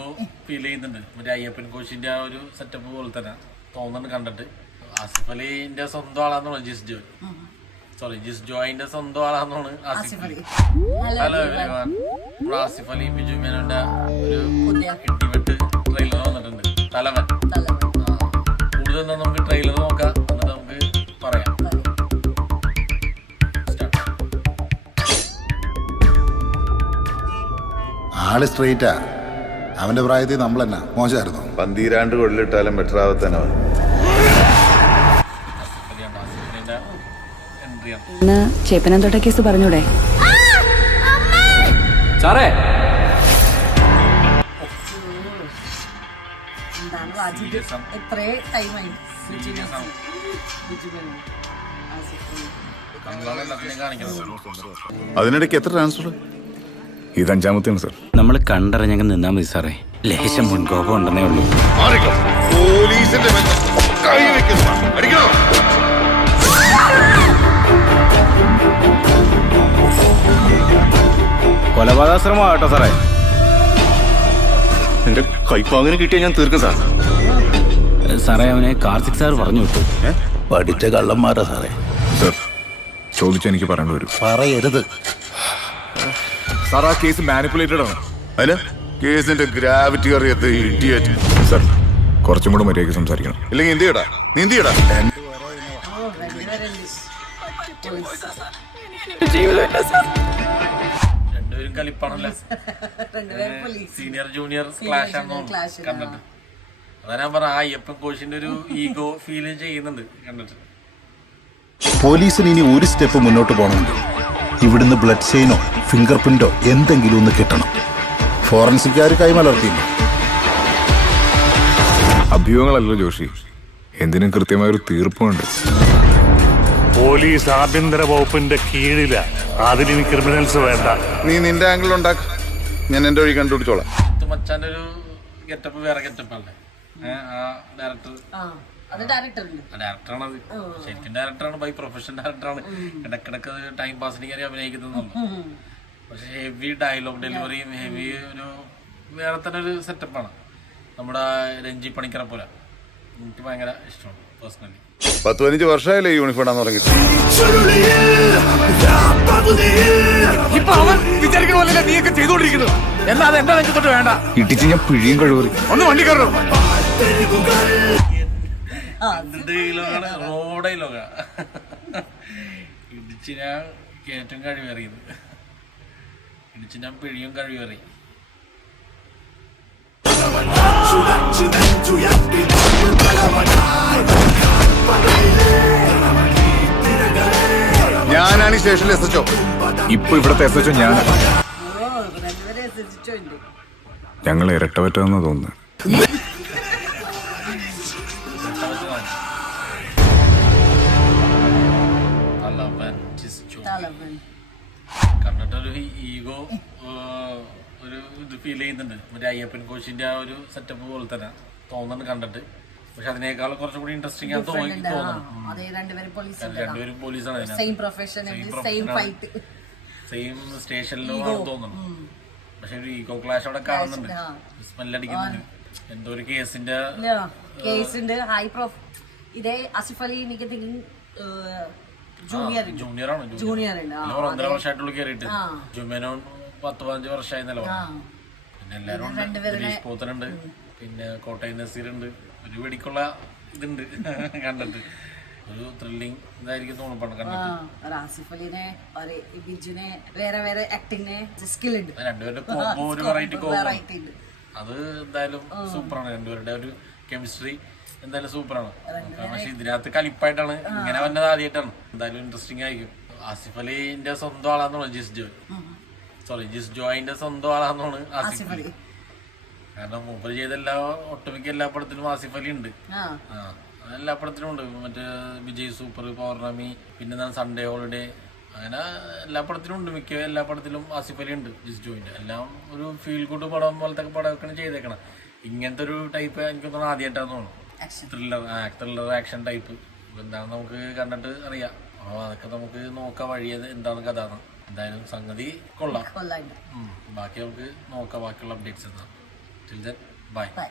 Ego feel ചെയ്യുന്നുണ്ട്. മറ്റേ അയ്യപ്പൻ കോശിന്റെ ആ ഒരു സെറ്റപ്പ് പോലെ തന്നെ തോന്നുന്നുണ്ട് കണ്ടിട്ട്. ആസിഫ് അലിന്റെ സ്വന്തം ആളാന്നാണ് ജിസ് ജോയിന്റെ സ്വന്തം ആളാന്നാണ് ആസിഫ് അലി. Hello everyone. ആസിഫ് അലി ബിജു മേനോന്റെ ഒരു ഇടിവെട്ട് ട്രെയിലർ വന്നിട്ടുണ്ട്. തലവൻ. കൂടുതൽ നമുക്ക് ട്രെയിലർ നോക്കാം, എന്നിട്ട് നമുക്ക് പറയാം. ആള് സ്ട്രെയിറ്റാ. അവന്റെ പ്രായത്തിൽ നമ്മൾ തന്നെ മോശമായിരുന്നു. 12 കൊള്ളിട്ടാലും ബെറ്റർ ആവത്തേനവൻ. ഇന്ന് ചേപ്പനന്തോട്ട കേസ് പറഞ്ഞൂടെ? സാറേ അതിനിടയ്ക്ക് എത്ര ട്രാൻസ്ഫർ? ഇത് 5ാമത്തെയാണ് സാർ. നമ്മൾ കണ്ടറിഞ്ഞങ്ങ് നിന്നാ മതി സാറേ. ലേശം മുൻകോപം ഉണ്ടെന്നേ ഉള്ളൂ. പോലീസിന്റെ കൈ വെക്കുന്നു. കൊലപാതക ശ്രമമാട്ടോ സാറേ. എന്റെ കൈപ്പാങ്ങനെ കിട്ടിയാൽ ഞാൻ തീർക്കും സാർ. സാറേ അവനെ കാർത്തിക് സാർ പറഞ്ഞു വിട്ടു. പഠിച്ച കള്ളന്മാരാ സാറേ. സാർ ചോദിച്ചാൽ എനിക്ക് പറയേണ്ടി വരും. പറയരുത് സാർ. ആ കേസ് മാനിപ്പുലേറ്റഡ് ആണ്. അതിന് കേസിന്റെ ഗ്രാവിറ്റി അറിയാത്ത ഇഡിയറ്റ്. സാർ കുറച്ചും കൂടെ മര്യാദയ്ക്ക് സംസാരിക്കണം. ഇല്ലെങ്കിൽ എന്ത് ചെയ്യടാ? നീ എന്ത് ചെയ്യടാ? രണ്ടുപേരും കളിപ്പാണല്ലോ. സീനിയർ ജൂനിയർ ക്ലാഷ് ആണെന്ന് കണ്ടിട്ട്. അതാ ഞാൻ പറഞ്ഞ ആ അയ്യപ്പൻ കോശിന്റെ ഒരു ഈഗോ ഫീൽ ചെയ്യുന്നുണ്ട് കണ്ടിട്ട്. പോലീസിന് ഇനി ഒരു സ്റ്റെപ്പ് മുന്നോട്ട് പോകണമെങ്കിൽ ഇവിടുന്ന് ബ്ലഡ് സ്റ്റെയിനോ ഫിംഗർ പ്രിന്റോ എന്തെങ്കിലും ഒന്ന് കിട്ടണം. ഫോറൻസിക്കാർ കൈമലർത്തിയില്ല. അഭ്യൂഹങ്ങളല്ലോ ജോഷി, എന്തിനും കൃത്യമായൊരു തീർപ്പുണ്ട്. പോലീസ് ആഭ്യന്തര വകുപ്പിന്റെ കീഴിലാ. അതിന് ക്രിമിനൽസ് വേണ്ട. നീ നിന്റെ ആംഗിൾ ഉണ്ടാക്ക, ഞാൻ എന്റെ വഴി കണ്ടുപിടിച്ചോളാം. മച്ചാന്റെ ഒരു ഗെറ്റപ്പ് വേറെ ഗെറ്റപ്പല്ലേ. ആ ഡയറക്ടറാണത്. ശരിക്കും ഡയറക്ടറാണ്, ബൈ പ്രൊഫഷൻ ഡയറക്ടറാണ്. ഇടക്കിടക്ക് ടൈം പാസിന് കയറി അഭിനയിക്കുന്നുള്ളൂ. പക്ഷെ ഹെവി ഡയലോഗ് ഡെലിവറിയും ഹെവി ഒരു വേറെ തന്നെ ഒരു സെറ്റപ്പാണ്. നമ്മുടെ രഞ്ജി പണിക്കറെ പോലെ എനിക്ക് ഭയങ്കര ഇഷ്ടമാണ് പേഴ്സണലി. 10-15 വർഷമായില്ലേ യൂണിഫോം ഇടാൻ തുടങ്ങിയിട്ട്. ഇപ്പൊ അവൻ വിചാരിക്കണ പോലെ നീയൊക്കെ ചെയ്തോണ്ടിരിക്കുന്നത്. എന്നാ അത് എന്റെ നെഞ്ചത്തോട്ട് വേണ്ട. ഇടിച്ച് ഞാൻ പിഴിയും കഴിവറി. ഒന്ന് വണ്ടി കയറണം. റോഡയിലോക ഇടിച്ച് ഞാൻ കയറ്റം കഴിവേറിയത്. ഇടിച്ച് ഞാൻ പിഴിയും കഴിവേറി. ഞാനാണ് ഈ സ്റ്റേഷനിൽ SHO. ഇപ്പൊ ഇവിടത്തെ SHO ഞാൻ. ഞങ്ങൾ ഇരട്ടവറ്റാന്ന് തോന്നുന്നു. കണ്ടിട്ടൊരു ഈഗോ ഒരു ഇത് ഫീൽ ചെയ്യുന്നുണ്ട്. മറ്റേ അയ്യപ്പൻ കോശിന്റെ ആ ഒരു സെറ്റപ്പ് പോലെ തന്നെ തോന്നുന്നുണ്ട് കണ്ടിട്ട്. പക്ഷെ അതിനേക്കാൾ കുറച്ചും കൂടി ഇൻട്രസ്റ്റിംഗ് ആണെന്ന് തോന്നുന്നു. രണ്ടുപേരും പോലീസാണ്, സെയിം സ്റ്റേഷനിലും തോന്നുന്നു. പക്ഷെ ഒരു ഈഗോ ക്ലാഷ് അവിടെ കാണുന്നുണ്ട്. സ്മെല്ലടിക്കുന്നുണ്ട്. എന്തോ ഒരു കേസിന്റെ ഇതേ ആസിഫ് അലി എനിക്ക് ജൂനിയറാണ്. 1.5 വർഷമായിട്ടുള്ള കയറിയിട്ട്. ജുമേനോൻ 10-15 വർഷമായി നിലവാണ്. പിന്നെ എല്ലാരും ഉണ്ട്. ദിലീഷ് പോത്തനുണ്ട്, പിന്നെ കോട്ടയം നസീറുണ്ട്. ഒരു വെടിക്കുള്ള ഇതുണ്ട് കണ്ടിട്ട്. ഒരു ത്രില്ലിംഗ് ഇതായിരിക്കും തോന്നുന്നു കണ്ടിട്ട്. ആസിഫ് അലിനെ ബിജുനെ വേറെ വേറെ ആക്ടിങ്ങിന് സ്കിൽ ഉണ്ട്. രണ്ടുപേരുടെ കോമ്പോ ഒരു വെറൈറ്റി കോമ്പോ. അത് എന്തായാലും സൂപ്പറാണ്. രണ്ടുപേരുടെ ഒരു കെമിസ്ട്രി എന്തായാലും സൂപ്പറാണ്. പക്ഷെ ഇതിനകത്ത് കലിപ്പായിട്ടാണ് ഇങ്ങനെ വന്നത് ആദ്യമായിട്ടാണ്. എന്തായാലും ഇൻട്രസ്റ്റിംഗ് ആയിരിക്കും. ആസിഫ് അലിന്റെ സ്വന്തം ആളാന്നാണ് ജിസ് ജോയിന്റെ സ്വന്തം ആളാന്നാണ് ആസിഫ് അലി. കാരണം മൂപ്പര് ചെയ്ത ഒട്ടുമിക്ക എല്ലാ പടത്തിലും ആസിഫ് അലി ഉണ്ട്. എല്ലാ പടത്തിലും ഉണ്ട്. മറ്റേ വിജയ് സൂപ്പർ, പൗർണമി, പിന്നെ സൺഡേ ഹോളിഡേ, അങ്ങനെ എല്ലാ പടത്തിലും ഉണ്ട്. മിക്ക എല്ലാ പടത്തിലും ആസിഫ് അലി ഉണ്ട്. ജിസ് ജോയിന്റെ എല്ലാം ഒരു ഫീൽ ഗുഡ് പടം പോലത്തെ പടമൊക്കെയാണ് ചെയ്തേക്കണം. ഇങ്ങനത്തെ ഒരു ടൈപ്പ് എനിക്കൊന്നും ആദ്യമായിട്ടാന്ന് തോന്നുന്നു. ത്രില്ലർ ആക്ഷൻ ടൈപ്പ് എന്താണെന്ന് നമുക്ക് കണ്ടിട്ട് അറിയാം. അപ്പോൾ അതൊക്കെ നമുക്ക് നോക്കാം വഴിയത് എന്താണ് കഥ. എന്തായാലും സംഗതി കൊള്ളാം. ബാക്കി നമുക്ക് നോക്കാം ബാക്കിയുള്ള അപ്ഡേറ്റ്സ് എന്താണ്. Till then, bye. Bye.